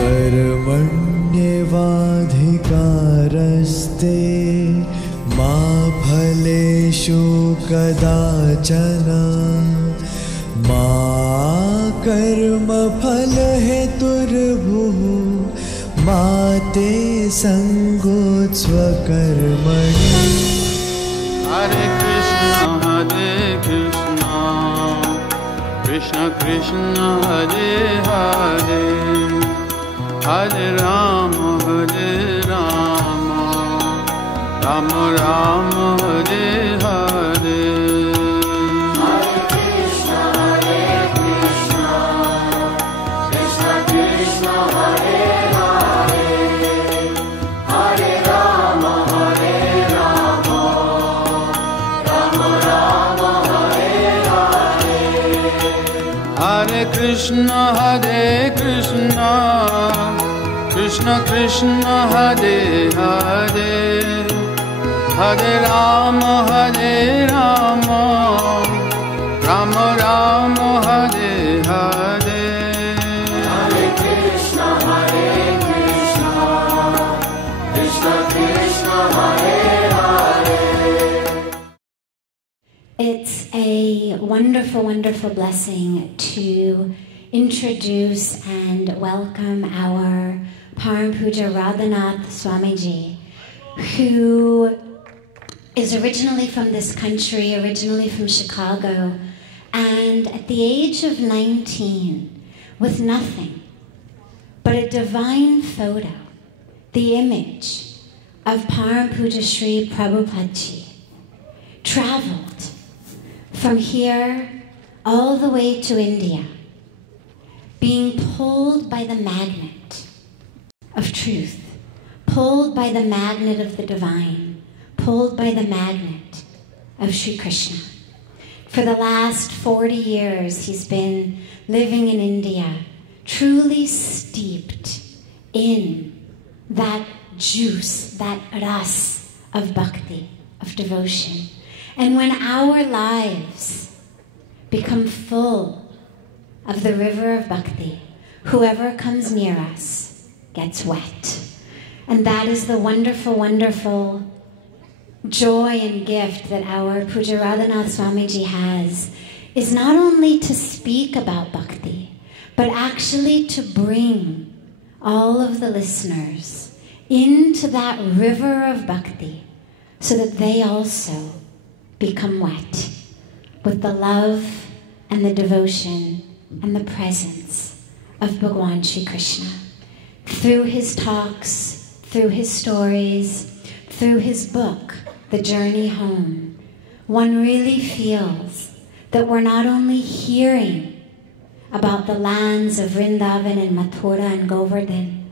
कर्मण्येवाधिकारस्ते मा फलेषु कदाचन मा कर्मफलहेतुर्भुः मा ते सङ्गोत्स्वकर्मणि। Hare Krishna, Krishna Krishna, Hare Hare, Hare Rama, Rama Rama, Hare Hare. Hare Krishna, Krishna Krishna, Hare Hare, Hare Rama, Rama Rama, Hare Hare. Hare Krishna, Krishna Krishna, Hare Hare, Hare Rama, Rama Rama, Hare Hare. Hare Krishna, Krishna Krishna, Hare Hare. It's a wonderful, wonderful blessing to introduce and welcome our Param Puja Radhanath Swamiji, who is originally from this country, originally from Chicago, and at the age of 19, with nothing but a divine photo, the image of Param Puja Sri Prabhupada, traveled from here all the way to India, being pulled by the magnet of truth, pulled by the magnet of the divine, pulled by the magnet of Sri Krishna. For the last 40 years, he's been living in India, truly steeped in that juice, that ras of bhakti, of devotion. And when our lives become full of the river of bhakti, whoever comes near us gets wet. And that is the wonderful, wonderful joy and gift that our Puja Radhanath Swamiji has, is not only to speak about bhakti, but actually to bring all of the listeners into that river of bhakti so that they also become wet with the love and the devotion and the presence of Bhagwan Sri Krishna. Through his talks, through his stories, through his book, The Journey Home, one really feels that we're not only hearing about the lands of Vrindavan and Mathura and Govardhan,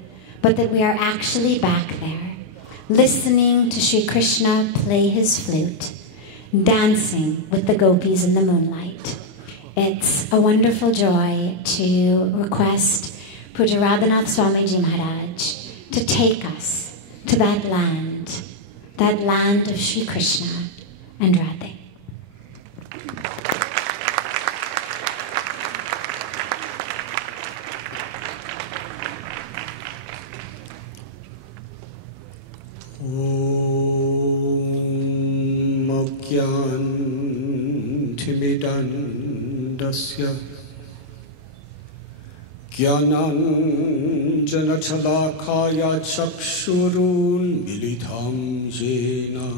but that we are actually back there, listening to Sri Krishna play his flute, dancing with the gopis in the moonlight. It's a wonderful joy to request Puja Radhanath Swamiji Maharaj to take us to that land of Sri Krishna and Radhe. Om Agyantimidandasya Jnananjanachalakaya chakshurun militham jena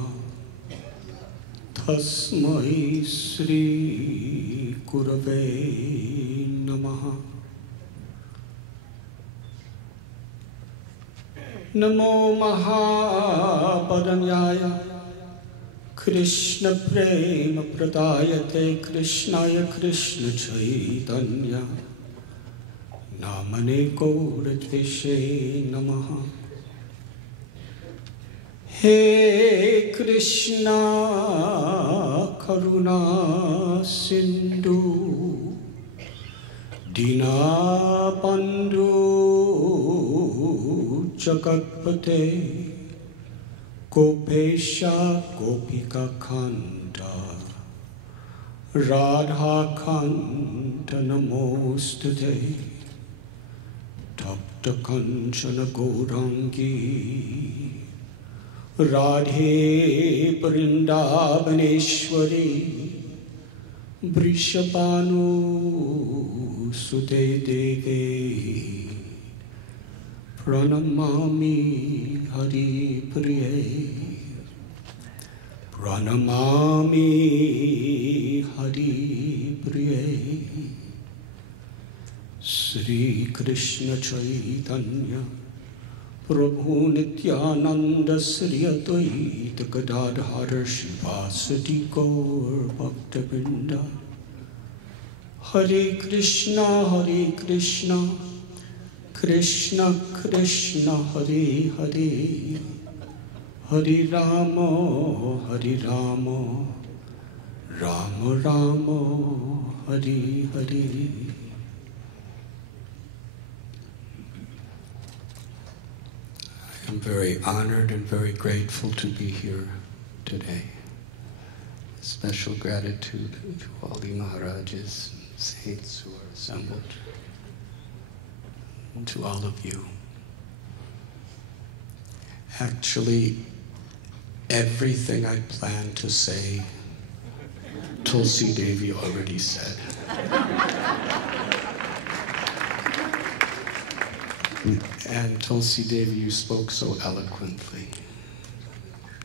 Tasmai Sri Gurave Namaha. Namo Mahapadanyaya Krishna Prema Pradayate Krishnaya Krishna Chaitanya Namane Gauradvishe Namaha. He Krishna Karuna Sindhu Dinabandhu Jagatpate Gopesha Gopika Kanta Radha Kanta Namostute Top Tapta Kanchana Gaurangi Radhe Vrindavaneshwari Vrishabhanu Sute Deve Pranamami Hari Priye Pranamami Hari Priye Sri Krishna Chaitanya Prabhu Nityananda Sri Advaita Gadadhara Shivasati Gaur Bhaktivinoda Hare Krishna Krishna Krishna Hare Hare Hare Rama Rama Rama Hare Hare. I'm very honored and very grateful to be here today. Special gratitude to all the Maharajas and saints who are assembled, and to all of you. Actually, everything I planned to say, Tulsi Devi already said. And Tulsi Devi, you spoke so eloquently,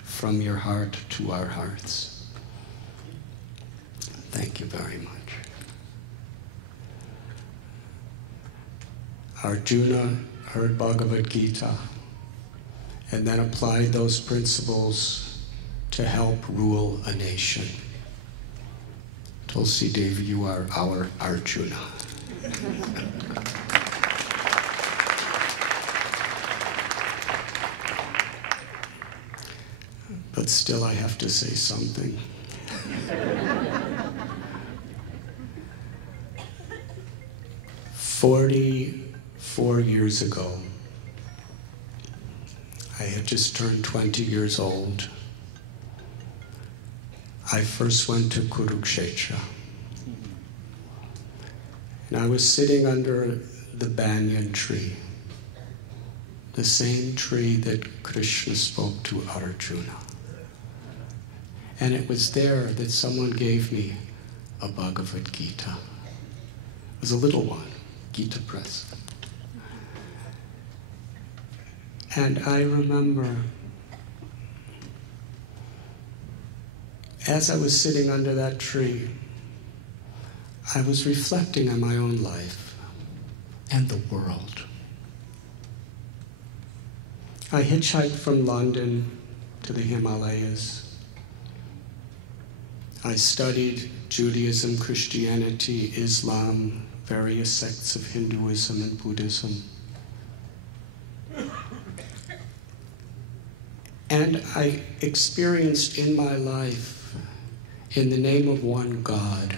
from your heart to our hearts. Thank you very much. Arjuna heard Bhagavad Gita and then applied those principles to help rule a nation. Tulsi Devi, you are our Arjuna. But still I have to say something. "44 years ago, I had just turned 20 years old. I first went to Kurukshetra. And I was sitting under the banyan tree, the same tree that Krishna spoke to Arjuna. And it was there that someone gave me a Bhagavad Gita. It was a little one, Gita Press. And I remember, as I was sitting under that tree, I was reflecting on my own life and the world. I hitchhiked from London to the Himalayas. I studied Judaism, Christianity, Islam, various sects of Hinduism and Buddhism. And I experienced in my life, in the name of one God,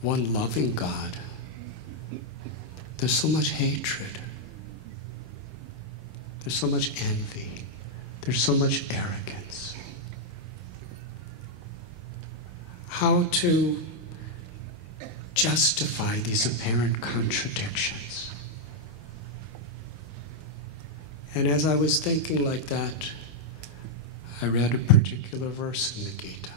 one loving God, there's so much hatred. There's so much envy. There's so much arrogance. How to justify these apparent contradictions? And as I was thinking like that, I read a particular verse in the Gita.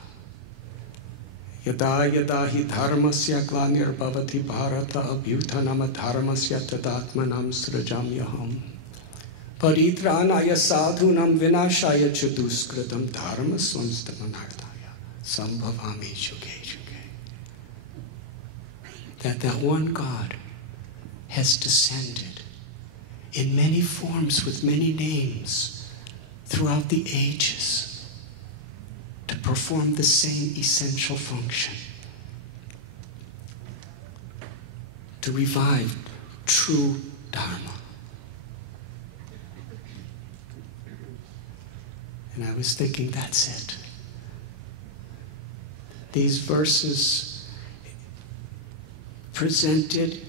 Yada yada hi dharmasya glanirvavati bharata abhyutanam dharmasya tadatmanam srajamyaham paritranaya sadhunam vinashaya chaduskritam dharmasvamstamanardaya sambhavami juge juge. That one God has descended in many forms with many names throughout the ages to perform the same essential function, to revive true Dharma. And I was thinking, that's it. These verses presented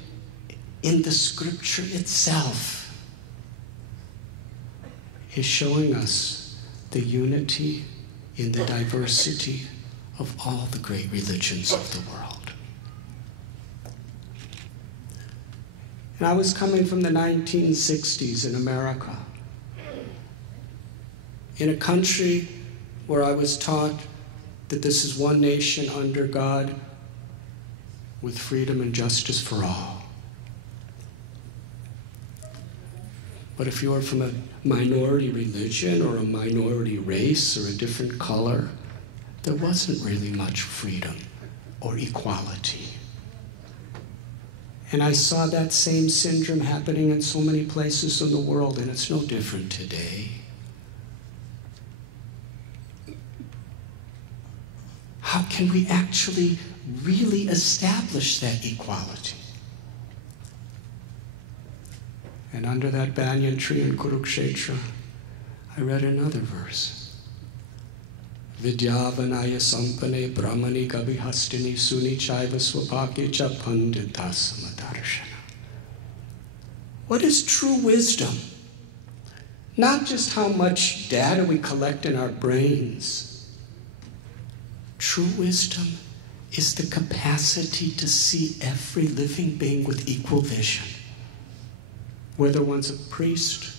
in the scripture itself is showing us the unity in the diversity of all the great religions of the world. And I was coming from the 1960s in America, in a country where I was taught that this is one nation under God with freedom and justice for all. But if you are from a minority religion or a minority race or a different color, there wasn't really much freedom or equality. And I saw that same syndrome happening in so many places in the world, and it's no different today. How can we actually really establish that equality? And under that banyan tree in Kurukshetra, I read another verse. Vidyavanaya sampane brahmani kabihastini suni chaiva swapake cha panditasamadarsana. What is true wisdom? Not just how much data we collect in our brains. True wisdom is the capacity to see every living being with equal vision. Whether one's a priest,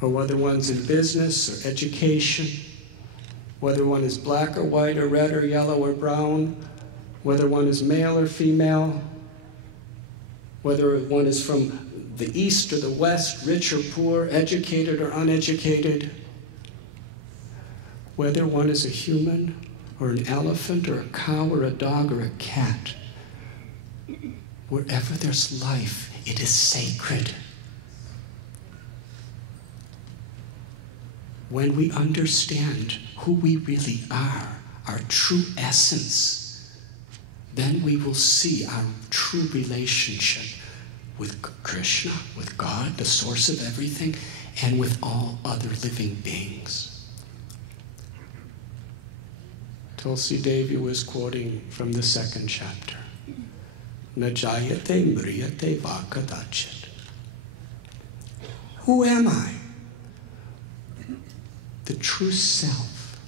or whether one's in business or education, whether one is black or white or red or yellow or brown, whether one is male or female, whether one is from the east or the west, rich or poor, educated or uneducated, whether one is a human or an elephant or a cow or a dog or a cat, wherever there's life, it is sacred. When we understand who we really are, our true essence, then we will see our true relationship with Krishna, with God, the source of everything, and with all other living beings. Tulsi Devi was quoting from the 2nd chapter. Najayate mriyate vakadachat. Who am I? The true self,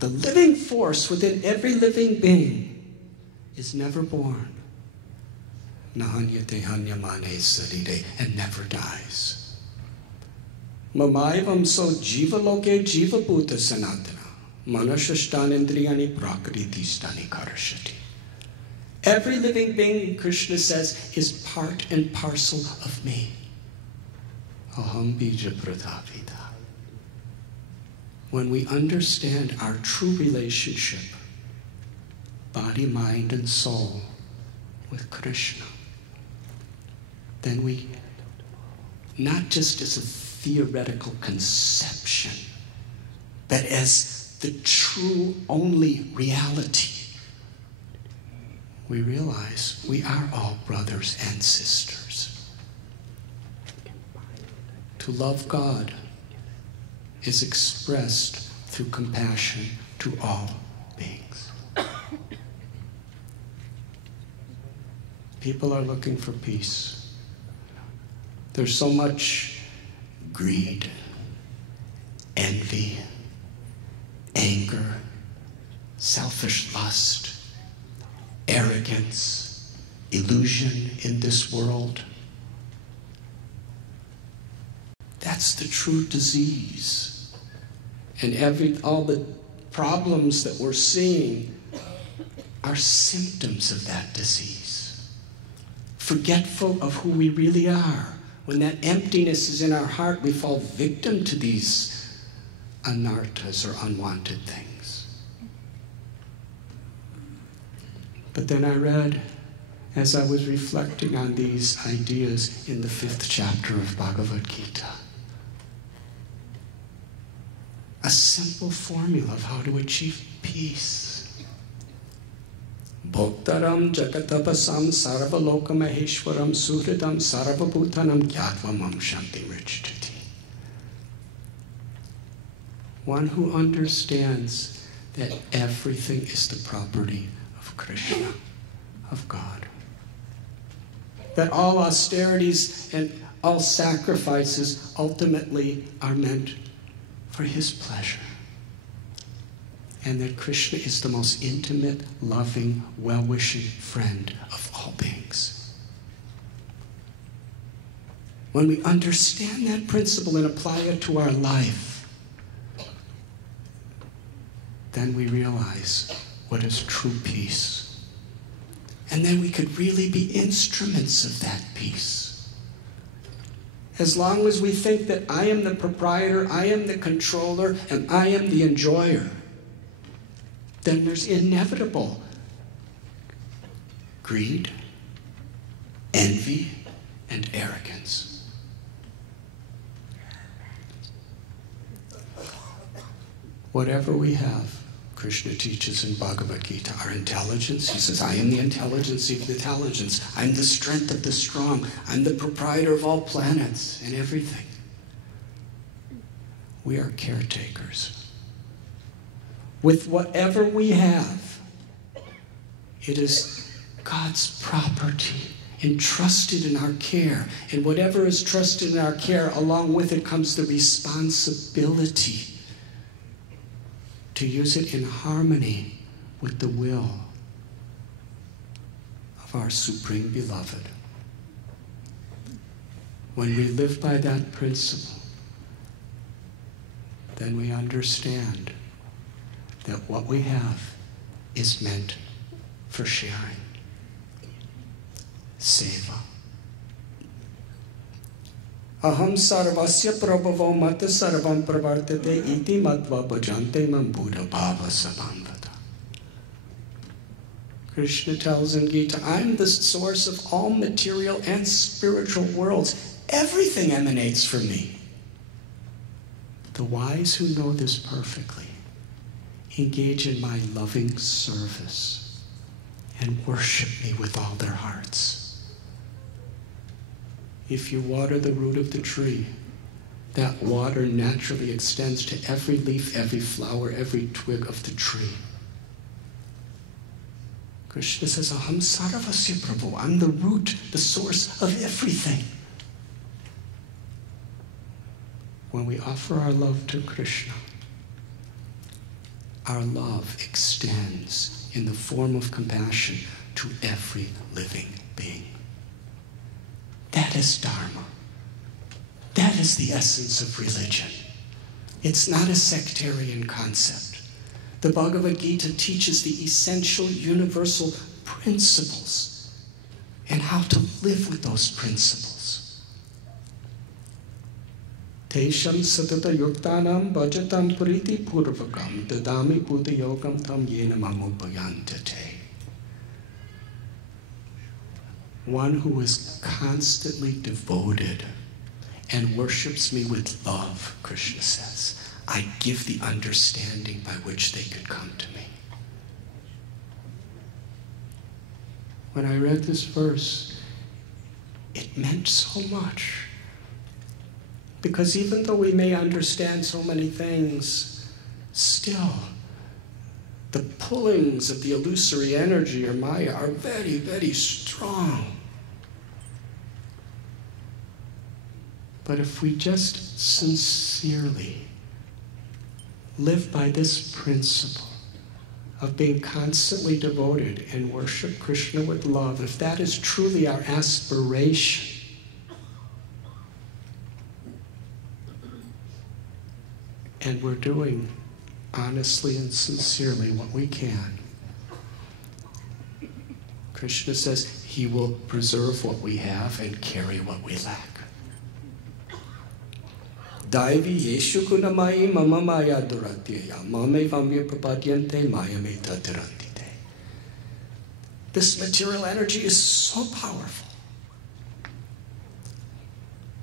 the living force within every living being, is never born. Nahanyate hanyamane sarire, and never dies. Mamaivam so jiva loke jiva bhuta sanatana, manashashtanendriyani prakriti stani karashati. Every living being, Krishna says, is part and parcel of me. Aham bija pradhavita. When we understand our true relationship, body, mind, and soul, with Krishna, then we, not just as a theoretical conception, but as the true only reality, we realize we are all brothers and sisters. To love God is expressed through compassion to all beings. People are looking for peace. There's so much greed, envy, anger, selfish lust, arrogance, illusion in this world. That's the true disease. And all the problems that we're seeing are symptoms of that disease. Forgetful of who we really are. When that emptiness is in our heart, we fall victim to these anarthas or unwanted things. But then I read, as I was reflecting on these ideas in the 5th chapter of Bhagavad Gita, a simple formula of how to achieve peace. Bhoktaram jagatapasam sarvalokamaheshwaram suhridam sarvabhutanam gyatvam shanti richati. One who understands that everything is the property of Krishna, of God. That all austerities and all sacrifices ultimately are meant for his pleasure. And that Krishna is the most intimate, loving, well-wishing friend of all beings. When we understand that principle and apply it to our life, then we realize what is true peace. And then we could really be instruments of that peace. As long as we think that I am the proprietor, I am the controller, and I am the enjoyer, then there's inevitable greed, envy, and arrogance. Whatever we have, Krishna teaches in Bhagavad Gita, our intelligence, he says, I am the intelligence of the intelligence. I'm the strength of the strong. I'm the proprietor of all planets and everything. We are caretakers. With whatever we have, it is God's property, entrusted in our care. And whatever is trusted in our care, along with it comes the responsibility to use it in harmony with the will of our Supreme Beloved. When we live by that principle, then we understand that what we have is meant for sharing. Seva. Aham sarvasya prabhavo mata sarvam pravartate iti matva bhajante mam buddha bhava sabhamvata. Krishna tells in Gita, I'm the source of all material and spiritual worlds. Everything emanates from me. The wise who know this perfectly engage in my loving service and worship me with all their hearts. If you water the root of the tree, that water naturally extends to every leaf, every flower, every twig of the tree. Krishna says, Aham sarvasya prabhu, I'm the root, the source of everything. When we offer our love to Krishna, our love extends in the form of compassion to every living being. That is Dharma. That is the essence of religion. It's not a sectarian concept. The Bhagavad Gita teaches the essential universal principles and how to live with those principles. Tesham satata yuktanam bhajatam priti purvakam dadami buddha yogam tam yena mamupayantate. One who is constantly devoted and worships me with love, Krishna says, I give the understanding by which they could come to me. When I read this verse, it meant so much. Because even though we may understand so many things, still, the pullings of the illusory energy or Maya are very, very strong. But if we just sincerely live by this principle of being constantly devoted and worship Krishna with love, if that is truly our aspiration, and we're doing honestly and sincerely what we can, Krishna says he will preserve what we have and carry what we lack. Daivi yeshu kunamai mama maya duratya mame vamya prapadyante maya me tatirantite. This material energy is so powerful.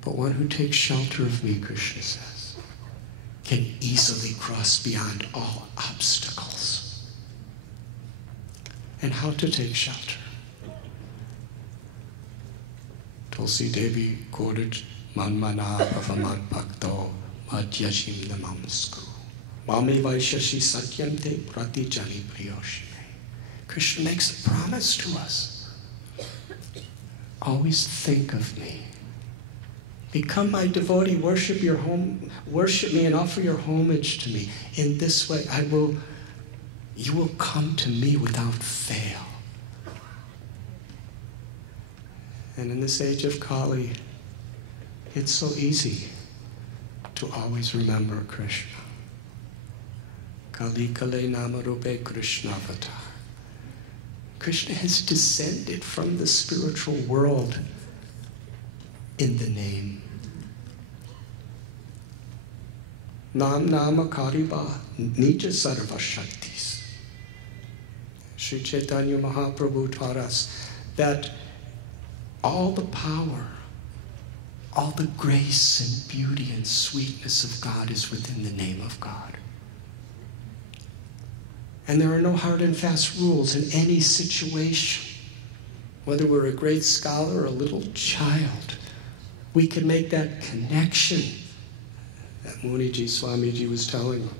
But one who takes shelter of me, Krishna says, can easily cross beyond all obstacles. And how to take shelter? Tulsi Devi quoted, Manmana bhavamat bhakto madhyashim namamsku. Mami vaishashi satyante pratijani priyoshime. Krishna makes a promise to us. Always think of me. Become my devotee, worship me and offer your homage to me. In this way, you will come to me without fail. And in this age of Kali, it's so easy to always remember Krishna. Kali Kale Namarupe Krishna Avatar. Krishna has descended from the spiritual world in the name. Nam Nama Kariba Nija Sarva Shaktis. Sri Chaitanya Mahaprabhu taught us that all the power, all the grace and beauty and sweetness of God is within the name of God. And there are no hard and fast rules in any situation. Whether we're a great scholar or a little child, we can make that connection that Muniji, Swamiji was telling about.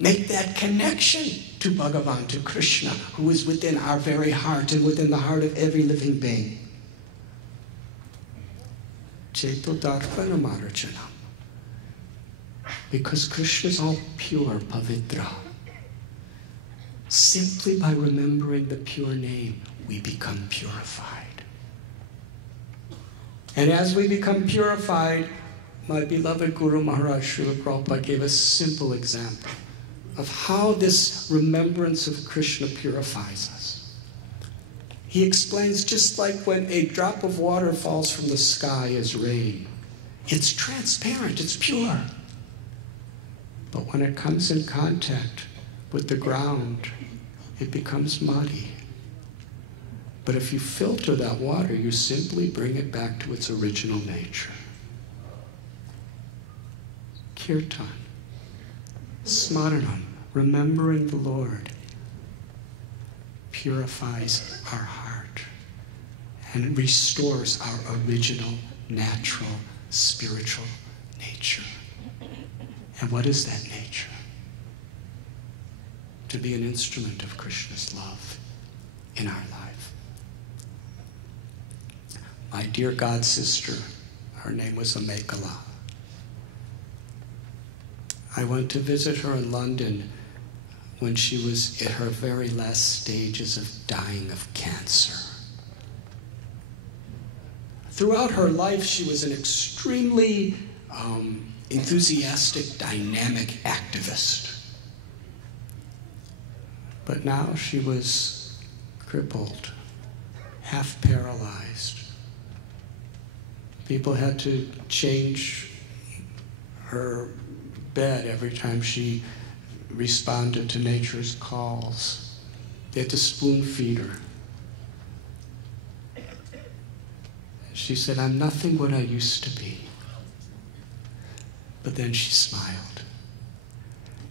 Make that connection to Bhagavan, to Krishna, who is within our very heart and within the heart of every living being. Cheto Darpana Marachanam. Because Krishna is all pure, pavitra. Simply by remembering the pure name, we become purified. And as we become purified, my beloved Guru Maharaj Srila Prabhupada gave a simple example of how this remembrance of Krishna purifies us. He explains, just like when a drop of water falls from the sky as rain, it's transparent, it's pure. But when it comes in contact with the ground, it becomes muddy. But if you filter that water, you simply bring it back to its original nature. Kirtan, smaranam, remembering the Lord, purifies our heart and restores our original, natural, spiritual nature. And what is that nature? To be an instrument of Krishna's love in our life. My dear god sister, her name was Amekala. I went to visit her in London when she was at her very last stages of dying of cancer. Throughout her life, she was an extremely enthusiastic, dynamic activist. But now she was crippled, half paralyzed. People had to change her bed every time she responded to nature's calls. They had to spoon feed her. She said, "I'm nothing what I used to be." But then she smiled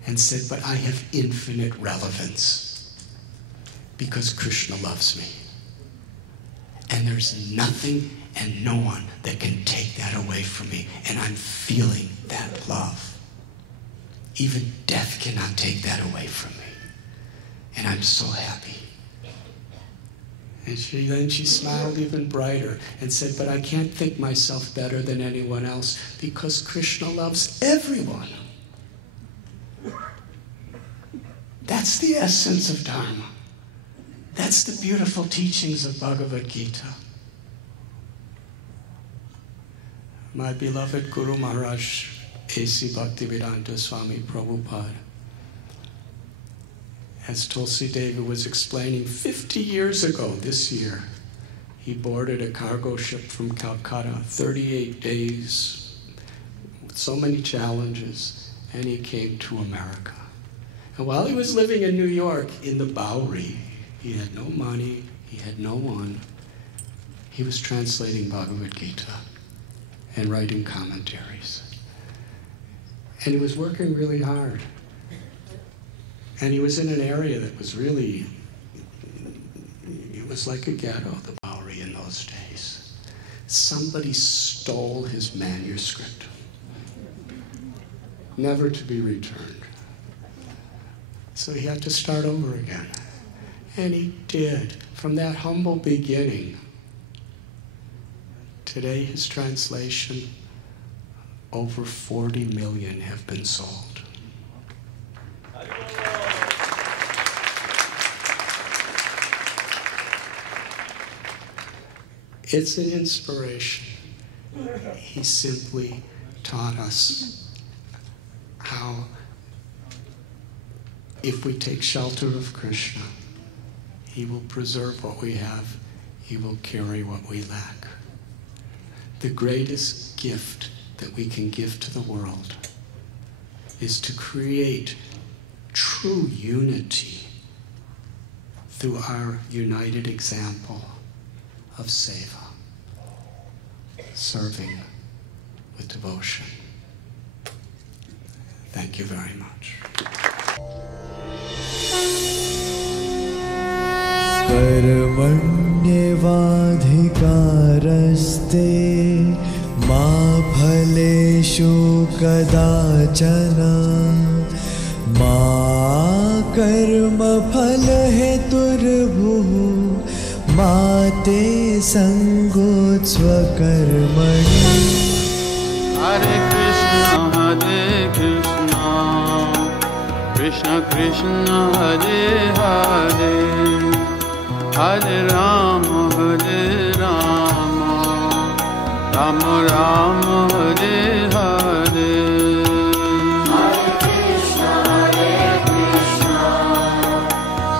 and said, "But I have infinite relevance because Krishna loves me. And there's nothing and no one that can take that away from me. And I'm feeling that love. Even death cannot take that away from me. And I'm so happy." And then she smiled even brighter and said, "But I can't think myself better than anyone else because Krishna loves everyone." That's the essence of Dharma. That's the beautiful teachings of Bhagavad Gita. My beloved Guru Maharaj, A.C. Bhaktivedanta Swami Prabhupada, as Tulsi Devi was explaining, 50 years ago this year, he boarded a cargo ship from Calcutta, 38 days, with so many challenges, and he came to America. And while he was living in New York, in the Bowery, he had no money, he had no one. He was translating Bhagavad Gita and writing commentaries. And he was working really hard. And he was in an area that was really, it was like a ghetto, the Bowery in those days. Somebody stole his manuscript, never to be returned. So he had to start over again. And he did, from that humble beginning. Today, his translation, over 40 million have been sold. It's an inspiration. He simply taught us how, if we take shelter of Krishna, he will preserve what we have, he will carry what we lack. The greatest gift that we can give to the world is to create true unity through our united example of seva, serving with devotion. Thank you very much. कर्मण्येवाधिकारस्ते मा फलेषु कदाचन मा कर्मफलहेतुर्भुः मा ते सङ्गोत्स्वकर्मणि. Hare Krishna, Krishna Krishna, Hare Hare, Hare Rama, Rama Rama, Hare Hare. Hare Krishna,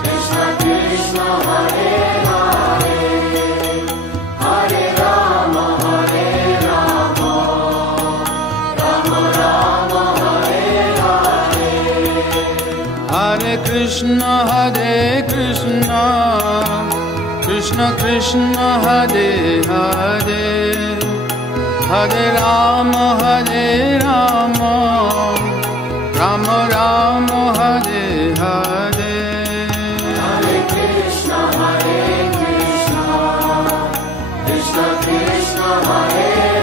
Krishna Krishna, Hare Hare, Hare Rama, Rama Rama, Hare Hare. Hare Krishna, Krishna Krishna, Hare Hare, Hare Rama, Rama Rama, Hare Hare. Hare Krishna, Krishna Krishna, Hare